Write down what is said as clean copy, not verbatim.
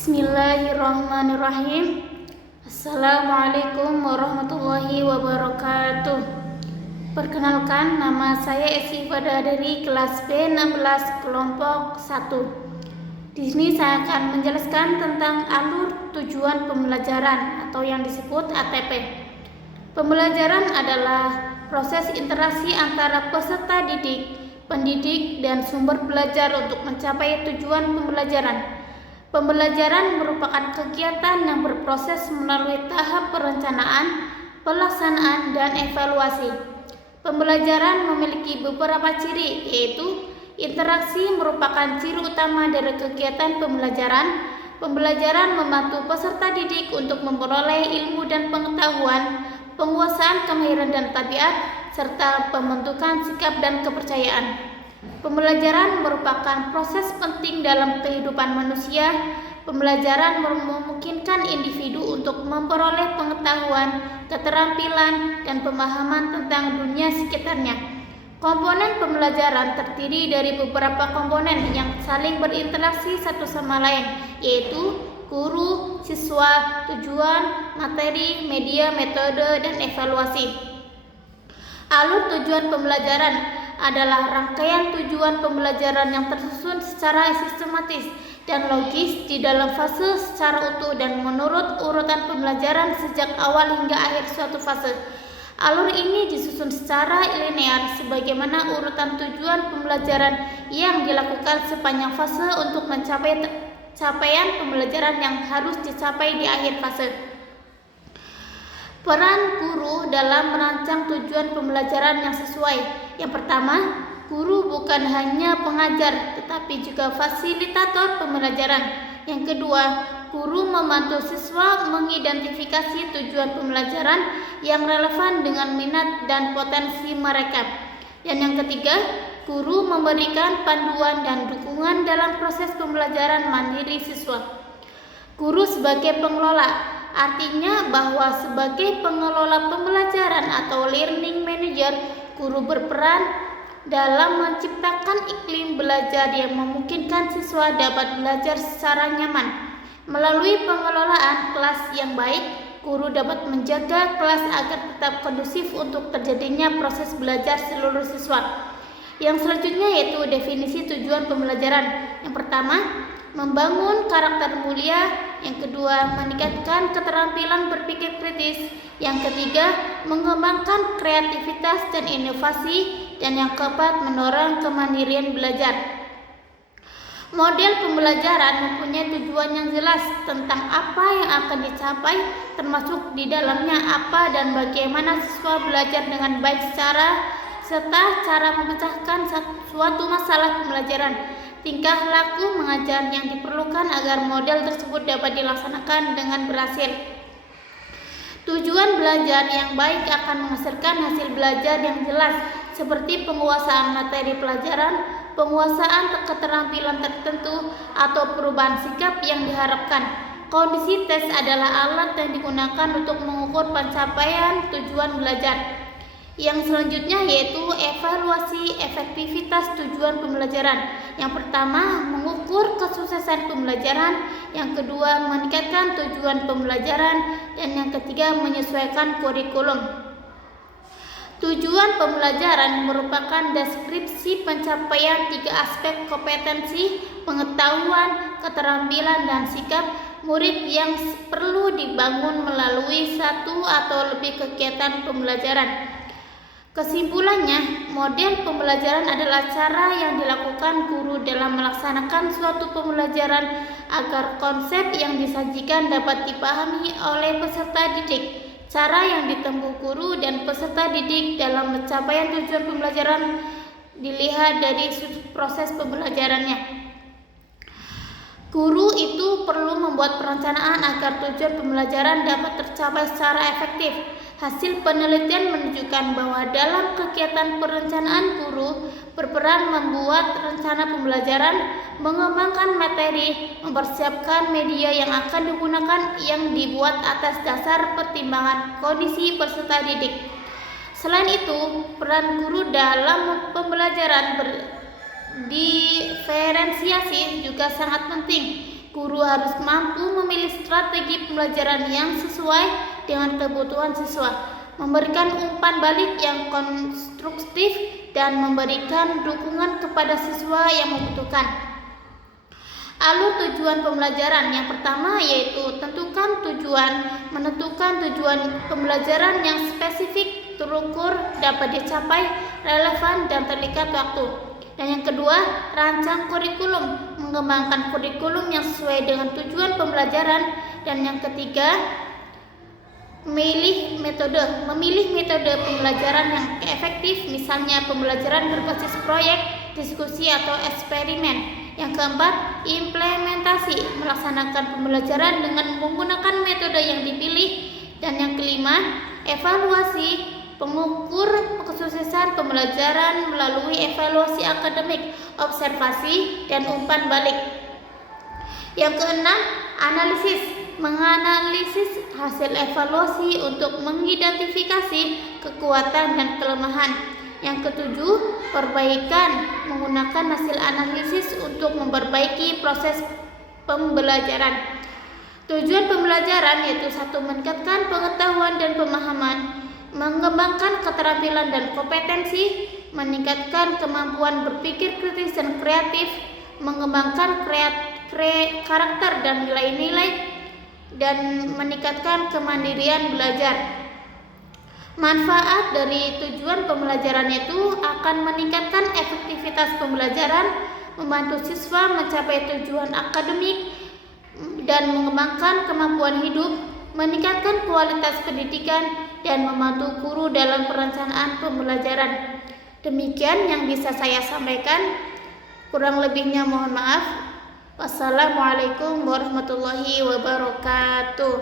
Bismillahirrahmanirrahim. Assalamualaikum warahmatullahi wabarakatuh. Perkenalkan, nama saya Esi Fada dari kelas B16 kelompok 1. Di sini saya akan menjelaskan tentang alur tujuan pembelajaran atau yang disebut ATP. Pembelajaran adalah proses interaksi antara peserta didik, pendidik, dan sumber belajar untuk mencapai tujuan pembelajaran. Pembelajaran merupakan kegiatan yang berproses melalui tahap perencanaan, pelaksanaan, dan evaluasi. Pembelajaran memiliki beberapa ciri, yaitu interaksi merupakan ciri utama dari kegiatan pembelajaran. Pembelajaran membantu peserta didik untuk memperoleh ilmu dan pengetahuan, penguasaan kemahiran dan tabiat, serta pembentukan sikap dan kepercayaan. Pembelajaran merupakan proses penting dalam kehidupan manusia. Pembelajaran memungkinkan individu untuk memperoleh pengetahuan, keterampilan, dan pemahaman tentang dunia sekitarnya. Komponen pembelajaran terdiri dari beberapa komponen yang saling berinteraksi satu sama lain, yaitu guru, siswa, tujuan, materi, media, metode, dan evaluasi. Alur tujuan pembelajaran adalah rangkaian tujuan pembelajaran yang tersusun secara sistematis dan logis di dalam fase secara utuh dan menurut urutan pembelajaran sejak awal hingga akhir suatu fase. Alur ini disusun secara linear sebagaimana urutan tujuan pembelajaran yang dilakukan sepanjang fase untuk mencapai capaian pembelajaran yang harus dicapai di akhir fase. Peran guru dalam merancang tujuan pembelajaran yang sesuai. Yang pertama, guru bukan hanya pengajar tetapi juga fasilitator pembelajaran. Yang kedua, guru membantu siswa mengidentifikasi tujuan pembelajaran yang relevan dengan minat dan potensi mereka. Dan yang ketiga, guru memberikan panduan dan dukungan dalam proses pembelajaran mandiri siswa. Guru sebagai pengelola, artinya bahwa sebagai pengelola pembelajaran atau learning manager, guru berperan dalam menciptakan iklim belajar yang memungkinkan siswa dapat belajar secara nyaman. Melalui pengelolaan kelas yang baik, guru dapat menjaga kelas agar tetap kondusif untuk terjadinya proses belajar seluruh siswa. Yang selanjutnya yaitu definisi tujuan pembelajaran. Yang pertama, membangun karakter mulia. Yang kedua, meningkatkan keterampilan berpikir kritis. Yang ketiga, mengembangkan kreativitas dan inovasi. Dan yang keempat, mendorong kemandirian belajar. Model pembelajaran mempunyai tujuan yang jelas tentang apa yang akan dicapai, termasuk di dalamnya apa dan bagaimana siswa belajar dengan baik serta cara memecahkan suatu masalah pembelajaran. Tingkah laku mengajar yang diperlukan agar model tersebut dapat dilaksanakan dengan berhasil. Tujuan belajar yang baik akan menghasilkan hasil belajar yang jelas, seperti penguasaan materi pelajaran, penguasaan keterampilan tertentu, atau perubahan sikap yang diharapkan. Kondisi tes adalah alat yang digunakan untuk mengukur pencapaian tujuan belajar. Yang selanjutnya yaitu evaluasi efektivitas tujuan pembelajaran. Yang pertama, mengukur kesuksesan pembelajaran. Yang kedua, meningkatkan tujuan pembelajaran. Dan yang ketiga, menyesuaikan kurikulum. Tujuan pembelajaran merupakan deskripsi pencapaian tiga aspek kompetensi, pengetahuan, keterampilan, dan sikap murid yang perlu dibangun melalui satu atau lebih kegiatan pembelajaran. Kesimpulannya, model pembelajaran adalah cara yang dilakukan guru dalam melaksanakan suatu pembelajaran agar konsep yang disajikan dapat dipahami oleh peserta didik. Cara yang ditempuh guru dan peserta didik dalam pencapaian tujuan pembelajaran dilihat dari proses pembelajarannya. Guru itu perlu membuat perencanaan agar tujuan pembelajaran dapat tercapai secara efektif. Hasil penelitian menunjukkan bahwa dalam kegiatan perencanaan guru berperan membuat rencana pembelajaran, mengembangkan materi, mempersiapkan media yang akan digunakan yang dibuat atas dasar pertimbangan kondisi peserta didik. Selain itu, peran guru dalam pembelajaran diferensiasi juga sangat penting. Guru harus mampu memilih strategi pembelajaran yang sesuai dengan kebutuhan siswa, memberikan umpan balik yang konstruktif, dan memberikan dukungan kepada siswa yang membutuhkan. Alur tujuan pembelajaran yang pertama yaitu menentukan tujuan pembelajaran yang spesifik, terukur, dapat dicapai, relevan, dan terikat waktu. Dan yang kedua, rancang kurikulum, mengembangkan kurikulum yang sesuai dengan tujuan pembelajaran. Dan yang ketiga, memilih metode pembelajaran yang efektif, misalnya pembelajaran berbasis proyek, diskusi, atau eksperimen. Yang keempat, implementasi, melaksanakan pembelajaran dengan menggunakan metode yang dipilih. Dan yang kelima, evaluasi, pengukur kesuksesan pembelajaran melalui evaluasi akademik, observasi, dan umpan balik. Yang keenam, analisis, menganalisis hasil evaluasi untuk mengidentifikasi kekuatan dan kelemahan. Yang ketujuh, perbaikan, menggunakan hasil analisis untuk memperbaiki proses pembelajaran. Tujuan pembelajaran yaitu 1. Meningkatkan pengetahuan dan pemahaman, mengembangkan keterampilan dan kompetensi, meningkatkan kemampuan berpikir kritis dan kreatif, mengembangkan karakter dan nilai-nilai, dan meningkatkan kemandirian belajar. Manfaat dari tujuan pembelajaran itu akan meningkatkan efektivitas pembelajaran, membantu siswa mencapai tujuan akademik, dan mengembangkan kemampuan hidup, meningkatkan kualitas pendidikan, dan membantu guru dalam perencanaan pembelajaran. Demikian yang bisa saya sampaikan. Kurang lebihnya mohon maaf. Wassalamualaikum warahmatullahi wabarakatuh.